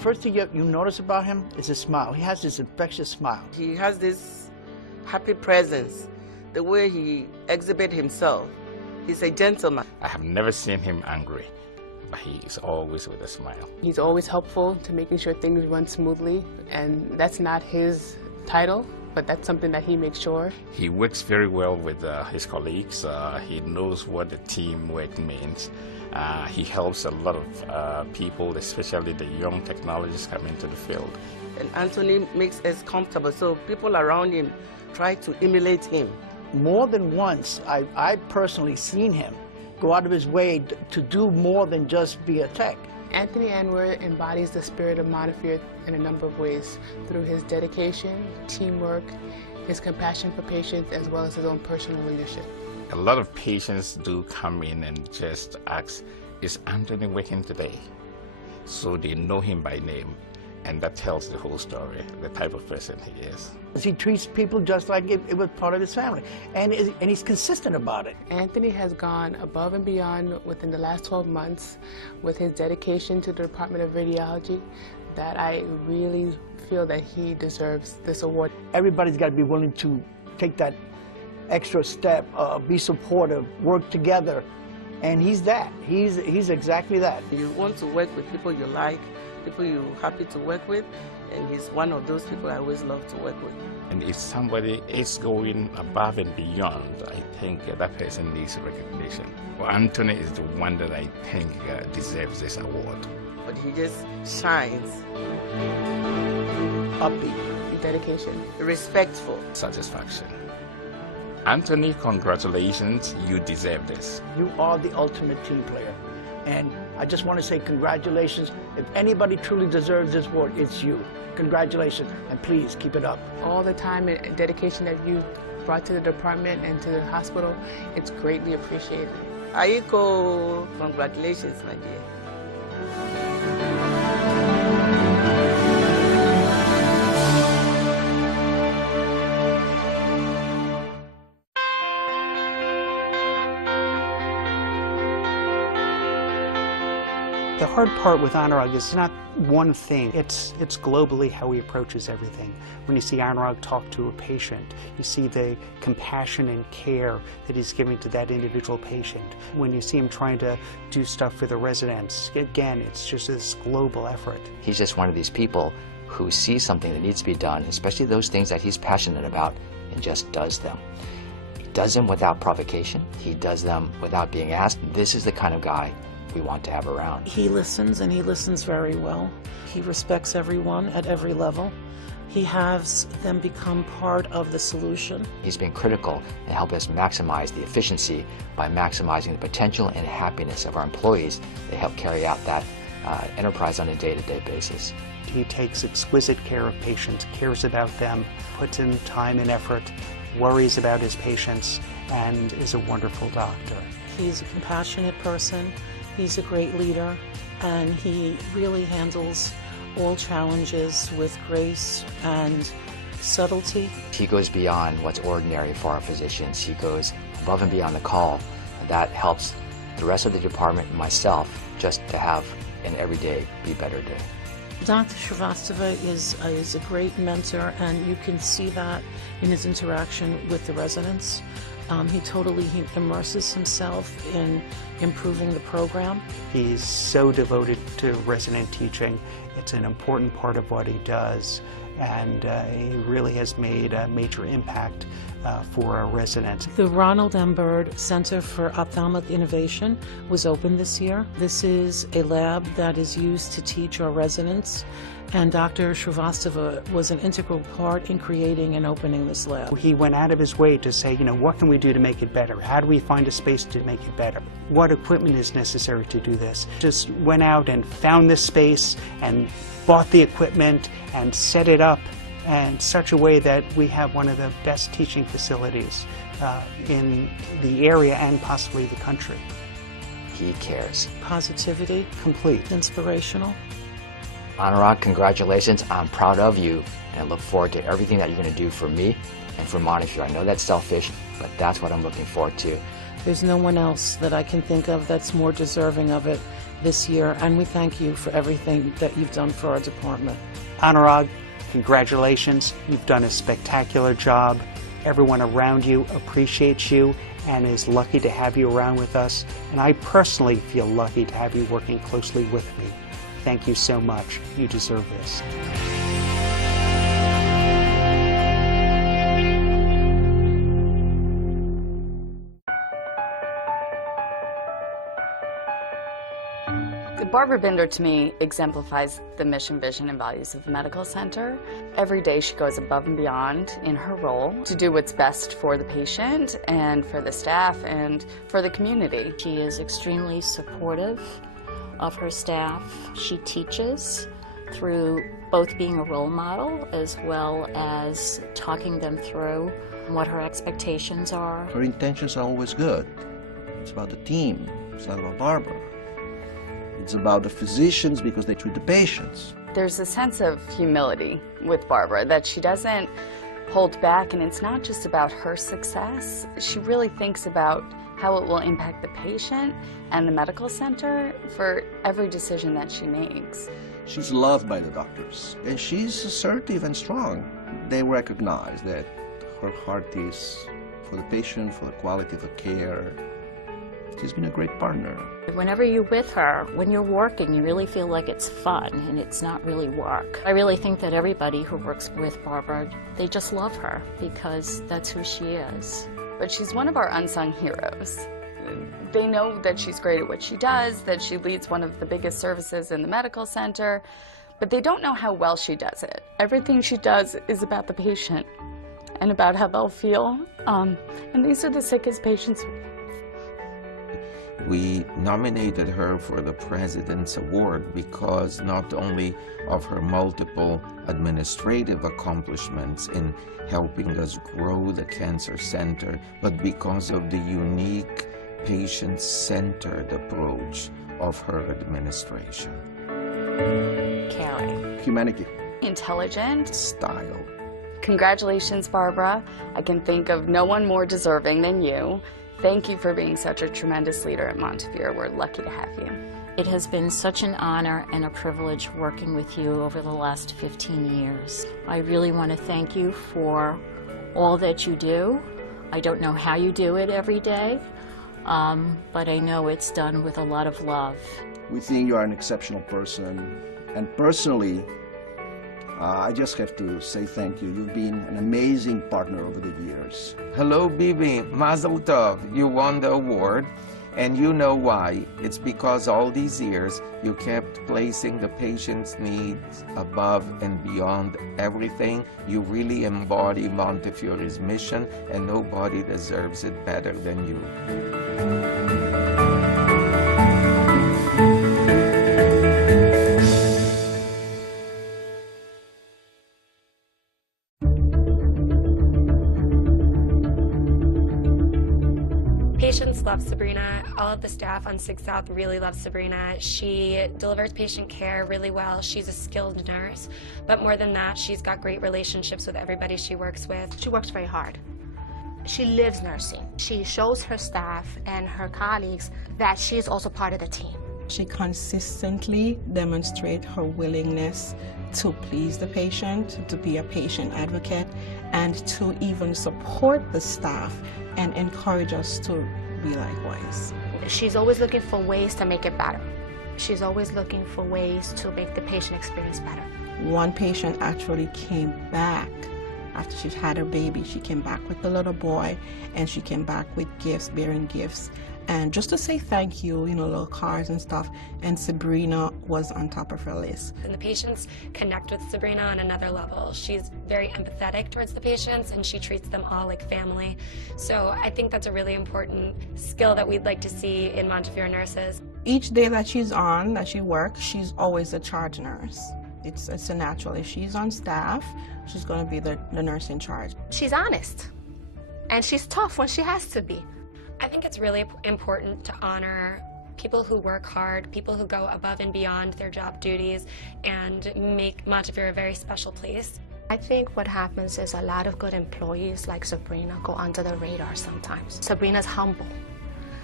first thing you notice about him is his smile. He has this infectious smile. He has this happy presence, the way he exhibits himself. He's a gentleman. I have never seen him angry, but he is always with a smile. He's always helpful to making sure things run smoothly, and that's not his title, but that's something that he makes sure. He works very well with his colleagues. He knows what the teamwork means. He helps a lot of people, especially the young technologists coming into the field. And Anthony makes us comfortable, so people around him try to emulate him. More than once, I've personally seen him go out of his way to do more than just be a tech. Anthony Anwar embodies the spirit of Montefiore in a number of ways, through his dedication, teamwork, his compassion for patients, as well as his own personal leadership. A lot of patients do come in and just ask, is Anthony working today? So they know him by name, and that tells the whole story, the type of person he is. He treats people just like it was part of his family, and he's consistent about it. Anthony has gone above and beyond within the last 12 months with his dedication to the Department of Radiology, that I really feel that he deserves this award. Everybody's got to be willing to take that extra step, be supportive, work together, and he's that. He's exactly that. You want to work with people you like, people you're happy to work with, and he's one of those people I always love to work with. And if somebody is going above and beyond, I think that person needs recognition. Well, Anthony is the one that I think deserves this award. But he just shines. Upbeat. Dedication. Respectful. Satisfaction. Anthony, congratulations, you deserve this. You are the ultimate team player. And I just want to say congratulations. If anybody truly deserves this award, it's you. Congratulations, and please keep it up. All the time and dedication that you brought to the department and to the hospital, it's greatly appreciated. Aiko, congratulations, my dear. The hard part with Anurag is not one thing, it's globally how he approaches everything. When you see Anurag talk to a patient, you see the compassion and care that he's giving to that individual patient. When you see him trying to do stuff for the residents, again, it's just this global effort. He's just one of these people who sees something that needs to be done, especially those things that he's passionate about, and just does them. He does them without provocation. He does them without being asked. This is the kind of guy we want to have around. He listens, and he listens very well. He respects everyone at every level. He has them become part of the solution. He's been critical in helping us maximize the efficiency by maximizing the potential and happiness of our employees. They help carry out that enterprise on a day-to-day basis. He takes exquisite care of patients, cares about them, puts in time and effort, worries about his patients, and is a wonderful doctor. He's a compassionate person. He's a great leader, and he really handles all challenges with grace and subtlety. He goes beyond what's ordinary for our physicians. He goes above and beyond the call, and that helps the rest of the department and myself just to have an everyday be better day. Dr. Srivastava is a great mentor, and you can see that in his interaction with the residents. He immerses himself in improving the program. He's so devoted to resident teaching. It's an important part of what he does, and he really has made a major impact for our residents. The Ronald M. Byrd Center for Ophthalmic Innovation was opened this year. This is a lab that is used to teach our residents, and Dr. Srivastava was an integral part in creating and opening this lab. He went out of his way to say, what can we do to make it better? How do we find a space to make it better? What equipment is necessary to do this? Just went out and found this space and bought the equipment and set it up in such a way that we have one of the best teaching facilities in the area and possibly the country. He cares. Positivity. Complete. Inspirational. Anurag, congratulations. I'm proud of you, and I look forward to everything that you're going to do for me and for Montefiore. I know that's selfish, but that's what I'm looking forward to. There's no one else that I can think of that's more deserving of it this year, and we thank you for everything that you've done for our department. Anurag, congratulations. You've done a spectacular job. Everyone around you appreciates you and is lucky to have you around with us. And I personally feel lucky to have you working closely with me. Thank you so much. You deserve this. Barbara Binder, to me, exemplifies the mission, vision, and values of the medical center. Every day she goes above and beyond in her role to do what's best for the patient and for the staff and for the community. She is extremely supportive of her staff. She teaches through both being a role model as well as talking them through what her expectations are. Her intentions are always good. It's about the team. It's not about Barbara. It's about the physicians because they treat the patients. There's a sense of humility with Barbara that she doesn't hold back, and it's not just about her success. She really thinks about how it will impact the patient and the medical center for every decision that she makes. She's loved by the doctors, and she's assertive and strong. They recognize that her heart is for the patient, for the quality of the care. She's been a great partner. Whenever you're with her, when you're working, you really feel like it's fun and it's not really work. I really think that everybody who works with Barbara, they just love her because that's who she is. But she's one of our unsung heroes. They know that she's great at what she does, that she leads one of the biggest services in the medical center, but they don't know how well she does it. Everything she does is about the patient and about how they'll feel. And these are the sickest patients. We nominated her for the President's Award because not only of her multiple administrative accomplishments in helping us grow the Cancer Center, but because of the unique patient-centered approach of her administration. Caring. Humanity. Intelligent. Style. Congratulations, Barbara. I can think of no one more deserving than you. Thank you for being such a tremendous leader at Montefiore. We're lucky to have you. It has been such an honor and a privilege working with you over the last 15 years. I really want to thank you for all that you do. I don't know how you do it every day, but I know it's done with a lot of love. We think you are an exceptional person, and personally, I just have to say thank you. You've been an amazing partner over the years. Hello, Bibi. Mazel tov. You won the award, and you know why. It's because all these years you kept placing the patient's needs above and beyond everything. You really embody Montefiore's mission, and nobody deserves it better than you. Patients love Sabrina. All of the staff on 6 South really love Sabrina. She delivers patient care really well. She's a skilled nurse, but more than that, she's got great relationships with everybody she works with. She works very hard. She lives nursing. She shows her staff and her colleagues that she's also part of the team. She consistently demonstrates her willingness to please the patient, to be a patient advocate, and to even support the staff and encourage us to be likewise. She's always looking for ways to make it better. She's always looking for ways to make the patient experience better. One patient actually came back after she'd had her baby. She came back with the little boy, and she came back with gifts, bearing gifts. And just to say thank you, little cards and stuff, and Sabrina was on top of her list. And the patients connect with Sabrina on another level. She's very empathetic towards the patients, and she treats them all like family. So I think that's a really important skill that we'd like to see in Montefiore nurses. Each day that she's on, that she works, she's always a charge nurse. It's a natural. If she's on staff, she's going to be the nurse in charge. She's honest, and she's tough when she has to be. I think it's really important to honor people who work hard, people who go above and beyond their job duties and make Montefiore a very special place. I think what happens is a lot of good employees like Sabrina go under the radar sometimes. Sabrina's humble.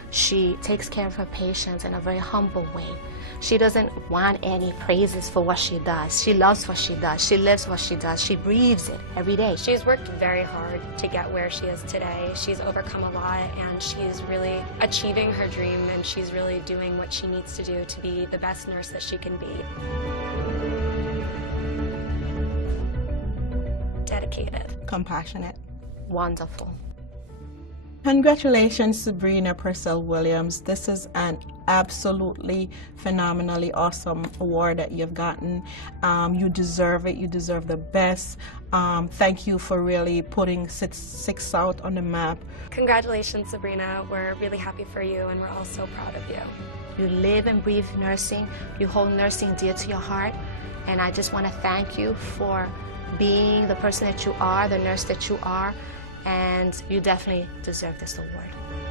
She takes care of her patients in a very humble way. She doesn't want any praises for what she does. She loves what she does. She lives what she does. She breathes it every day. She's worked very hard to get where she is today. She's overcome a lot, and she's really achieving her dream, and she's really doing what she needs to do to be the best nurse that she can be. Dedicated. Compassionate. Wonderful. Congratulations, Sabrina Purcell Williams. This is an absolutely phenomenally awesome award that you've gotten. You deserve it. You deserve the best. Thank you for really putting 6 South on the map. Congratulations, Sabrina. We're really happy for you, and we're all so proud of you. You live and breathe nursing. You hold nursing dear to your heart. And I just want to thank you for being the person that you are, the nurse that you are, and you definitely deserve this award.